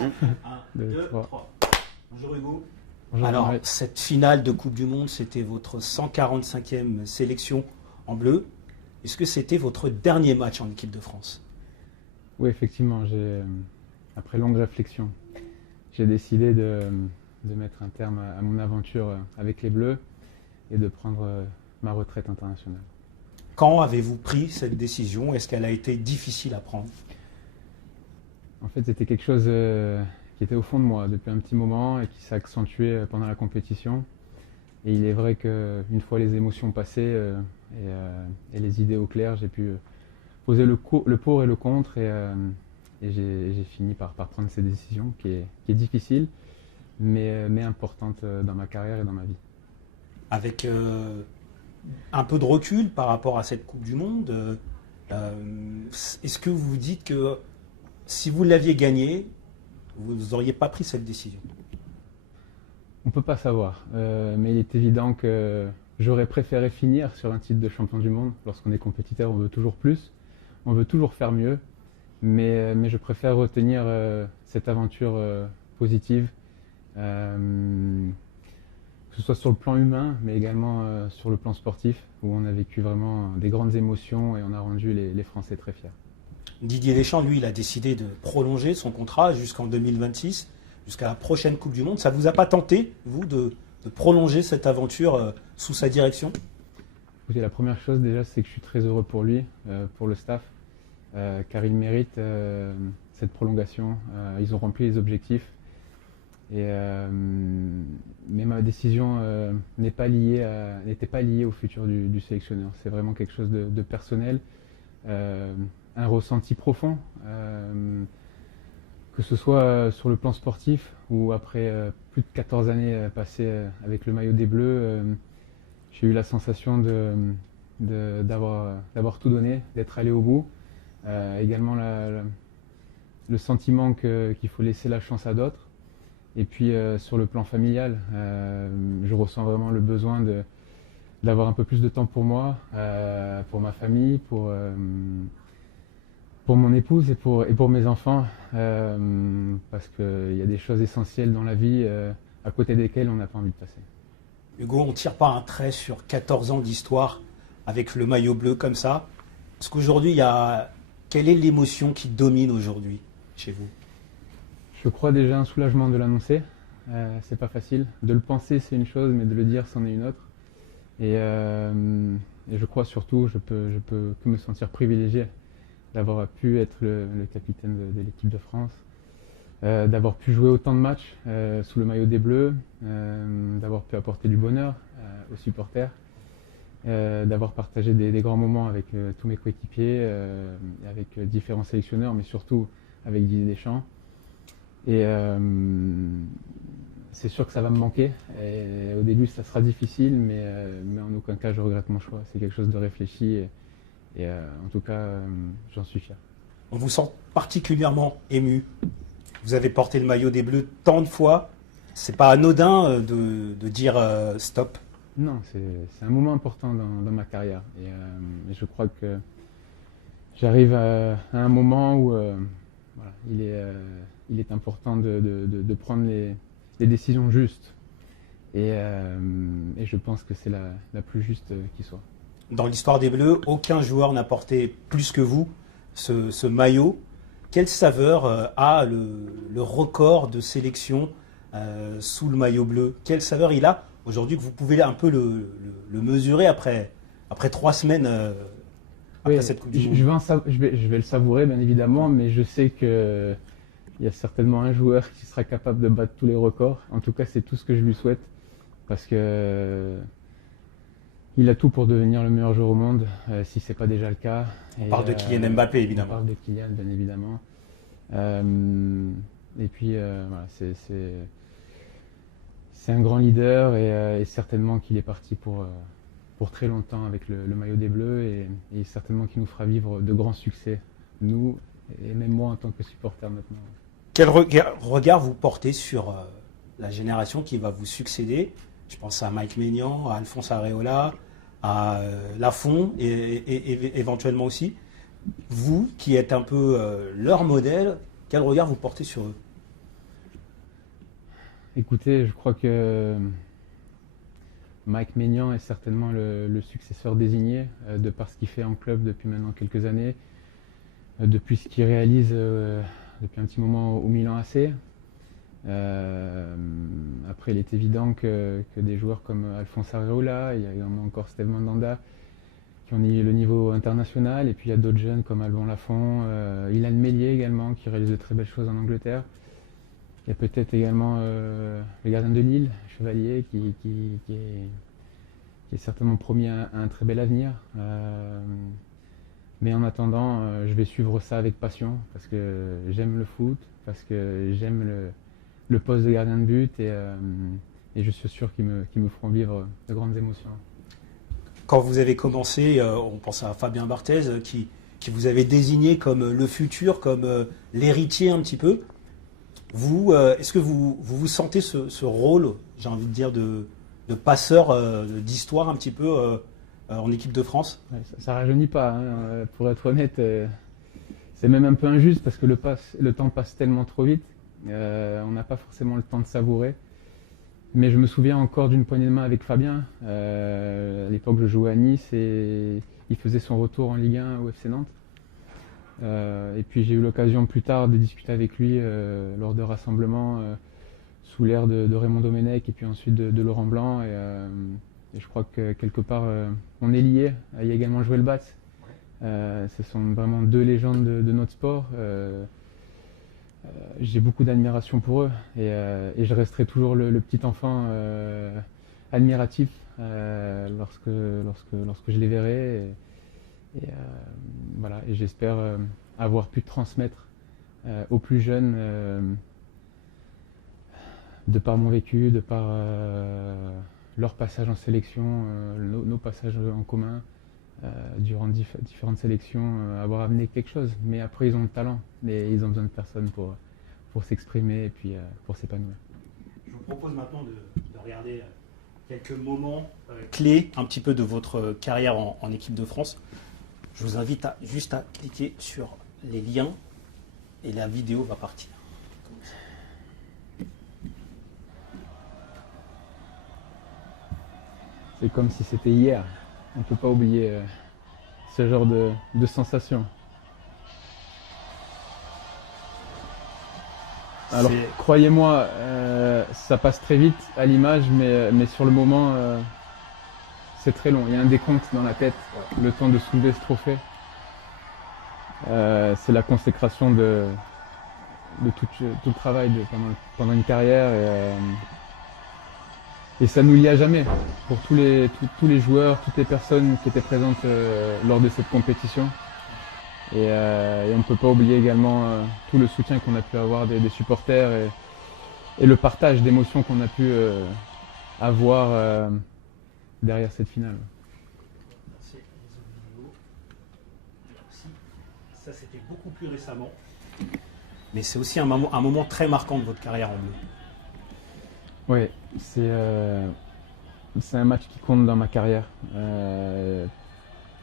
Un, 2, 2, 3. 3. Bonjour Hugo. Bonjour, Alors, Manuel. cette finale de Coupe du Monde, c'était votre 145e sélection en bleu. Est-ce que c'était votre dernier match en équipe de France? Oui, effectivement, après longue réflexion, j'ai décidé de mettre un terme à mon aventure avec les Bleus et de prendre ma retraite internationale. Quand avez-vous pris cette décision? Est-ce qu'elle a été difficile à prendre? En fait, c'était quelque chose qui était au fond de moi depuis un petit moment et qui s'est accentué pendant la compétition. Et il est vrai qu'une fois les émotions passées et les idées au clair, j'ai pu poser le pour et le contre et j'ai fini par prendre cette décision qui est difficile mais importante dans ma carrière et dans ma vie. Avec un peu de recul par rapport à cette Coupe du Monde, est-ce que vous vous dites que si vous l'aviez gagnée, vous n'auriez pas pris cette décision? On ne peut pas savoir, mais il est évident que j'aurais préféré finir sur un titre de champion du monde. Lorsqu'on est compétiteur, on veut toujours plus, on veut toujours faire mieux, mais je préfère retenir cette aventure positive, que ce soit sur le plan humain, mais également sur le plan sportif, où on a vécu vraiment des grandes émotions et on a rendu les Français très fiers. Didier Deschamps, lui, il a décidé de prolonger son contrat jusqu'en 2026, jusqu'à la prochaine Coupe du Monde. Ça ne vous a pas tenté, vous, de prolonger cette aventure sous sa direction? Écoutez, la première chose déjà, c'est que je suis très heureux pour lui, pour le staff, car il mérite cette prolongation. Ils ont rempli les objectifs. Mais ma décision n'était pas liée au futur du sélectionneur. C'est vraiment quelque chose de personnel, un ressenti profond, que ce soit sur le plan sportif ou après plus de 14 années passées avec le maillot des Bleus, j'ai eu la sensation d'avoir tout donné, d'être allé au bout. Également le sentiment qu'il faut laisser la chance à d'autres. Et puis sur le plan familial, je ressens vraiment le besoin d'avoir un peu plus de temps pour moi, pour ma famille, pour mon épouse et pour mes enfants, parce qu'il y a des choses essentielles dans la vie à côté desquelles on n'a pas envie de passer. Hugo, on ne tire pas un trait sur 14 ans d'histoire avec le maillot bleu comme ça. Parce qu'aujourd'hui, quelle est l'émotion qui domine aujourd'hui chez vous? Je crois déjà un soulagement de l'annoncer. C'est pas facile. De le penser, c'est une chose, mais de le dire, c'en est une autre. Et je crois surtout, je peux que me sentir privilégié d'avoir pu être le capitaine de l'équipe de France, d'avoir pu jouer autant de matchs sous le maillot des Bleus, d'avoir pu apporter du bonheur aux supporters, d'avoir partagé des grands moments avec tous mes coéquipiers, avec différents sélectionneurs, mais surtout avec Didier Deschamps. Et c'est sûr que ça va me manquer. Et au début, ça sera difficile, mais en aucun cas, je regrette mon choix. C'est quelque chose de réfléchi et en tout cas, j'en suis fier. On vous sent particulièrement ému. Vous avez porté le maillot des Bleus tant de fois. C'est pas anodin de dire stop. Non, c'est un moment important dans ma carrière. Et je crois que j'arrive à un moment où voilà, il est important de prendre les décisions justes. Et je pense que c'est la plus juste qui soit. Dans l'histoire des Bleus, aucun joueur n'a porté plus que vous ce maillot. Quelle saveur a le record de sélection sous le maillot bleu? Quelle saveur il a aujourd'hui que vous pouvez un peu le mesurer après 3 semaines après cette Coupe du Monde? Je vais le savourer, bien évidemment, mais je sais qu'il y a certainement un joueur qui sera capable de battre tous les records. En tout cas, c'est tout ce que je lui souhaite, parce que il a tout pour devenir le meilleur joueur au monde, si ce n'est pas déjà le cas. On parle de Kylian Mbappé, évidemment. On parle de Kylian, bien évidemment. Et puis, voilà, c'est un grand leader et certainement qu'il est parti pour très longtemps avec le maillot des Bleus et certainement qu'il nous fera vivre de grands succès, nous et même moi en tant que supporter maintenant. Quel regard vous portez sur la génération qui va vous succéder? Je pense à Mike Maignan, à Alphonse Areola, à Lafont et éventuellement aussi. Vous, qui êtes un peu leur modèle, quel regard vous portez sur eux? Écoutez, je crois que Mike Maignan est certainement le successeur désigné, de par ce qu'il fait en club depuis maintenant quelques années, depuis ce qu'il réalise depuis un petit moment au Milan AC. Après, il est évident que des joueurs comme Alphonse Areola, il y a également encore Steve Mandanda qui ont le niveau international, et puis il y a d'autres jeunes comme Alban Lafont, Ilan Meslier également qui réalise de très belles choses en Angleterre. Il y a peut-être également le gardien de Lille, Chevalier, qui est certainement promis à un très bel avenir. Mais en attendant, je vais suivre ça avec passion parce que j'aime le foot, parce que j'aime le poste de gardien de but, et je suis sûr qu'ils me feront vivre de grandes émotions. Quand vous avez commencé, on pense à Fabien Barthez qui vous avait désigné comme le futur, comme l'héritier un petit peu. Vous, est-ce que vous sentez ce rôle, j'ai envie de dire, de passeur d'histoire un petit peu en équipe de France? Ouais, ça rajeunit pas, hein, pour être honnête. C'est même un peu injuste parce que le temps passe tellement trop vite. On n'a pas forcément le temps de savourer. Mais je me souviens encore d'une poignée de main avec Fabien. À l'époque, je jouais à Nice et il faisait son retour en Ligue 1 au FC Nantes. Et puis j'ai eu l'occasion plus tard de discuter avec lui lors de rassemblements sous l'ère de Raymond Domenech et puis ensuite de Laurent Blanc. Et je crois que quelque part on est liés. Il y a également Joël Batz. Ce sont vraiment deux légendes de notre sport. J'ai beaucoup d'admiration pour eux et je resterai toujours le petit enfant admiratif lorsque je les verrai. Voilà, et j'espère avoir pu transmettre aux plus jeunes, de par mon vécu, de par leur passage en sélection, nos passages en commun, durant différentes sélections, avoir amené quelque chose. Mais après, ils ont le talent, mais ils ont besoin de personne pour s'exprimer et puis pour s'épanouir. Je vous propose maintenant de regarder quelques moments clés un petit peu de votre carrière en équipe de France. Je vous invite juste à cliquer sur les liens et la vidéo va partir. C'est comme si c'était hier. On ne peut pas oublier ce genre de sensation. Alors, croyez-moi, ça passe très vite à l'image, mais sur le moment, c'est très long. Il y a un décompte dans la tête, le temps de soulever ce trophée. C'est la consécration de tout le travail pendant une carrière. Et ça nous lie à jamais pour tous les joueurs, toutes les personnes qui étaient présentes lors de cette compétition. Et on ne peut pas oublier également tout le soutien qu'on a pu avoir des supporters et le partage d'émotions qu'on a pu avoir derrière cette finale. Merci. Merci. Ça, c'était beaucoup plus récemment. Mais c'est aussi un moment très marquant de votre carrière en bleu. Oui, c'est un match qui compte dans ma carrière.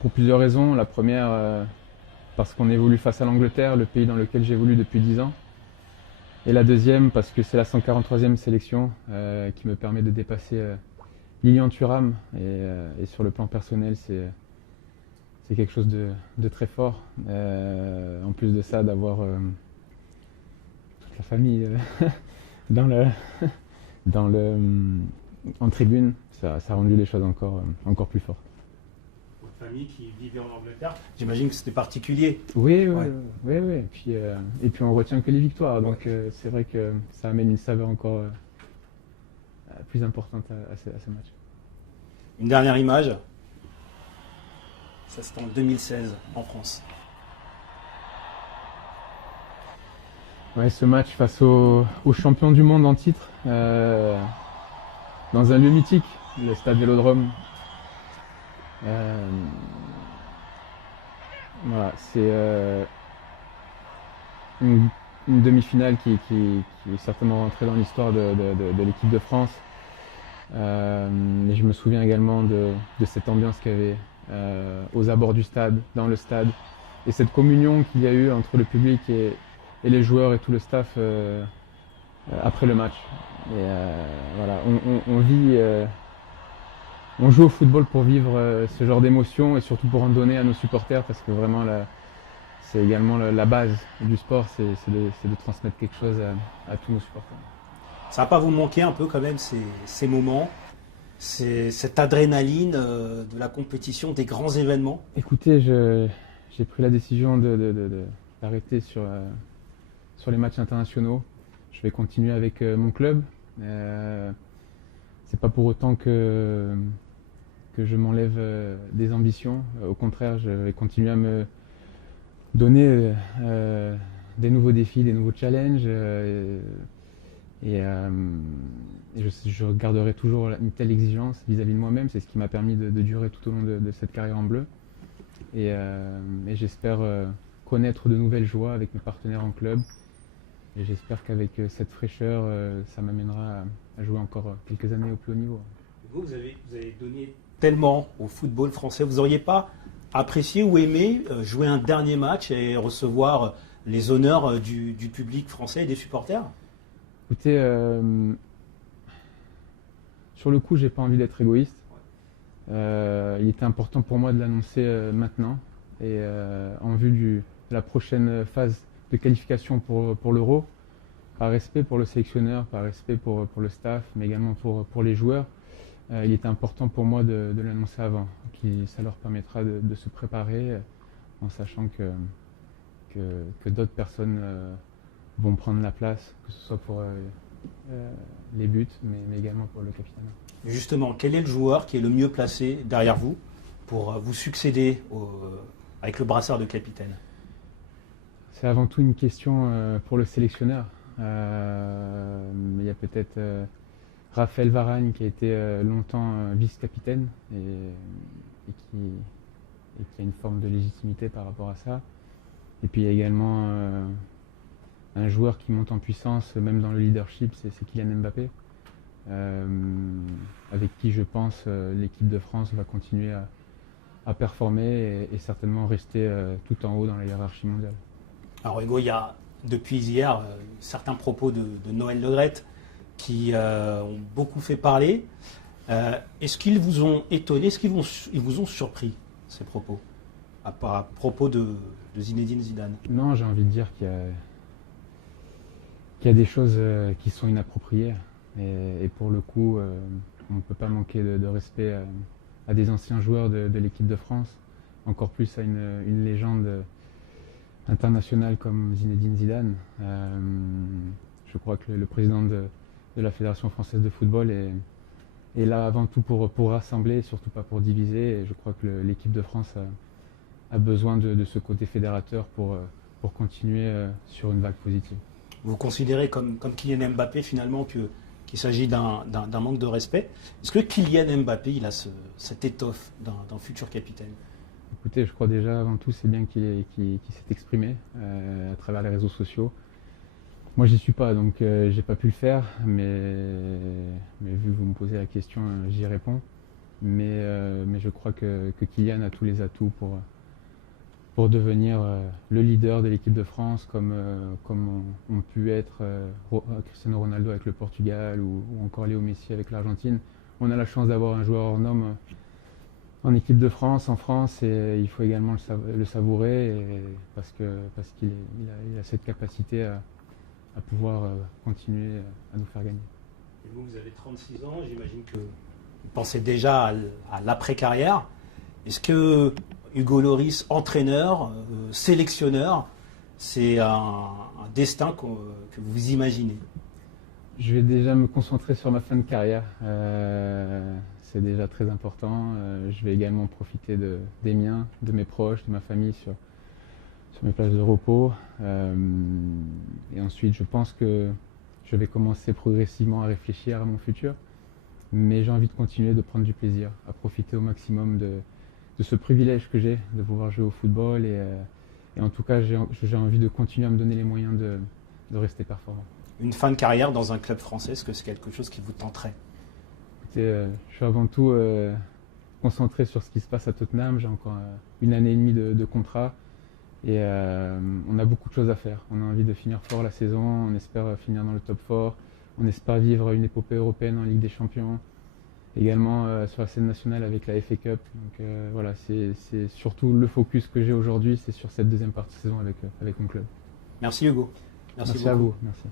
Pour plusieurs raisons. La première, parce qu'on évolue face à l'Angleterre, le pays dans lequel j'évolue depuis 10 ans. Et la deuxième, parce que c'est la 143e sélection qui me permet de dépasser Lilian Thuram. Et sur le plan personnel, c'est quelque chose de très fort. En plus de ça, d'avoir toute la famille en tribune, ça a rendu les choses encore plus fortes. Votre famille qui vivait en Angleterre, j'imagine que c'était particulier. Oui. Et puis on retient que les victoires, donc c'est vrai que ça amène une saveur encore plus importante à ce match. Une dernière image, ça c'était en 2016 en France. Ouais, ce match face aux champions du monde en titre, dans un lieu mythique, le stade Vélodrome. Voilà, c'est une demi-finale qui est certainement rentrée dans l'histoire de l'équipe de France. Je me souviens également de cette ambiance qu'il y avait aux abords du stade, dans le stade, et cette communion qu'il y a eu entre le public et les joueurs et tout le staff après le match. Et voilà, on joue au football pour vivre ce genre d'émotions et surtout pour en donner à nos supporters parce que vraiment c'est également la base du sport, c'est de transmettre quelque chose à tous nos supporters. Ça va pas vous manquer un peu quand même ces moments, cette adrénaline de la compétition, des grands événements? Écoutez, j'ai pris la décision d'arrêter sur les matchs internationaux. Je vais continuer avec mon club. C'est pas pour autant que je m'enlève des ambitions. Au contraire, je vais continuer à me donner des nouveaux défis, des nouveaux challenges. Et je garderai toujours une telle exigence vis-à-vis de moi-même. C'est ce qui m'a permis de durer tout au long de cette carrière en bleu. Et j'espère connaître de nouvelles joies avec mes partenaires en club. Et j'espère qu'avec cette fraîcheur, ça m'amènera à jouer encore quelques années au plus haut niveau. Vous avez donné tellement au football français. Vous n'auriez pas apprécié ou aimé jouer un dernier match et recevoir les honneurs du public français et des supporters? Écoutez, sur le coup, j'ai pas envie d'être égoïste. Il était important pour moi de l'annoncer maintenant et en vue de la prochaine phase de qualification pour l'Euro, par respect pour le sélectionneur, par respect pour le staff, mais également pour les joueurs. Il était important pour moi de l'annoncer avant, ça leur permettra de se préparer en sachant que d'autres personnes vont prendre la place, que ce soit pour les buts, mais également pour le capitaine. Justement, quel est le joueur qui est le mieux placé derrière vous pour vous succéder avec le brassard de capitaine? C'est avant tout une question pour le sélectionneur. Il y a peut-être Raphaël Varane qui a été longtemps vice-capitaine et qui a une forme de légitimité par rapport à ça. Et puis il y a également un joueur qui monte en puissance, même dans le leadership, c'est Kylian Mbappé, avec qui je pense l'équipe de France va continuer à performer et certainement rester tout en haut dans la hiérarchie mondiale. Alors Hugo, il y a depuis hier certains propos de Noël Le Graët qui ont beaucoup fait parler. Est-ce qu'ils vous ont étonné, est-ce qu'ils vous ont surpris, ces propos, à propos de Zinedine Zidane? Non, j'ai envie de dire qu'il y a des choses qui sont inappropriées. Et pour le coup, on ne peut pas manquer de respect à des anciens joueurs de l'équipe de France, encore plus à une légende internationale comme Zinedine Zidane. Je crois que le président de la Fédération française de football est là avant tout pour rassembler, surtout pas pour diviser. Et je crois que l'équipe de France a besoin de ce côté fédérateur pour continuer sur une vague positive. Vous considérez comme Kylian Mbappé finalement qu'il s'agit d'un manque de respect? Est-ce que Kylian Mbappé il a cette étoffe d'un futur capitaine? Écoutez, je crois déjà avant tout c'est bien qu'il s'est exprimé à travers les réseaux sociaux. Moi j'y suis pas donc j'ai pas pu le faire, mais vu que vous me posez la question, j'y réponds. Mais je crois que Kylian a tous les atouts pour devenir le leader de l'équipe de France, comme ont pu être Cristiano Ronaldo avec le Portugal ou encore Léo Messi avec l'Argentine. On a la chance d'avoir un joueur hors norme en équipe de France, en France, et il faut également le savourer parce qu'il a cette capacité à pouvoir continuer à nous faire gagner. Et vous avez 36 ans, j'imagine que vous pensez déjà à l'après-carrière. Est-ce que Hugo Lloris, entraîneur, sélectionneur, c'est un destin que vous imaginez? Je vais déjà me concentrer sur ma fin de carrière. C'est déjà très important. Je vais également profiter des miens, de mes proches, de ma famille sur mes places de repos. Et ensuite, je pense que je vais commencer progressivement à réfléchir à mon futur. Mais j'ai envie de continuer de prendre du plaisir, à profiter au maximum de ce privilège que j'ai de pouvoir jouer au football. Et en tout cas, j'ai envie de continuer à me donner les moyens de rester performant. Une fin de carrière dans un club français, est-ce que c'est quelque chose qui vous tenterait? Écoutez, je suis avant tout concentré sur ce qui se passe à Tottenham. J'ai encore 1 année et demie de contrat. Et on a beaucoup de choses à faire. On a envie de finir fort la saison, on espère finir dans le top 4. On espère vivre une épopée européenne en Ligue des Champions, également sur la scène nationale avec la FA Cup. Donc voilà, c'est surtout le focus que j'ai aujourd'hui, c'est sur cette deuxième partie de saison avec mon club. Merci Hugo. Merci à vous. Merci.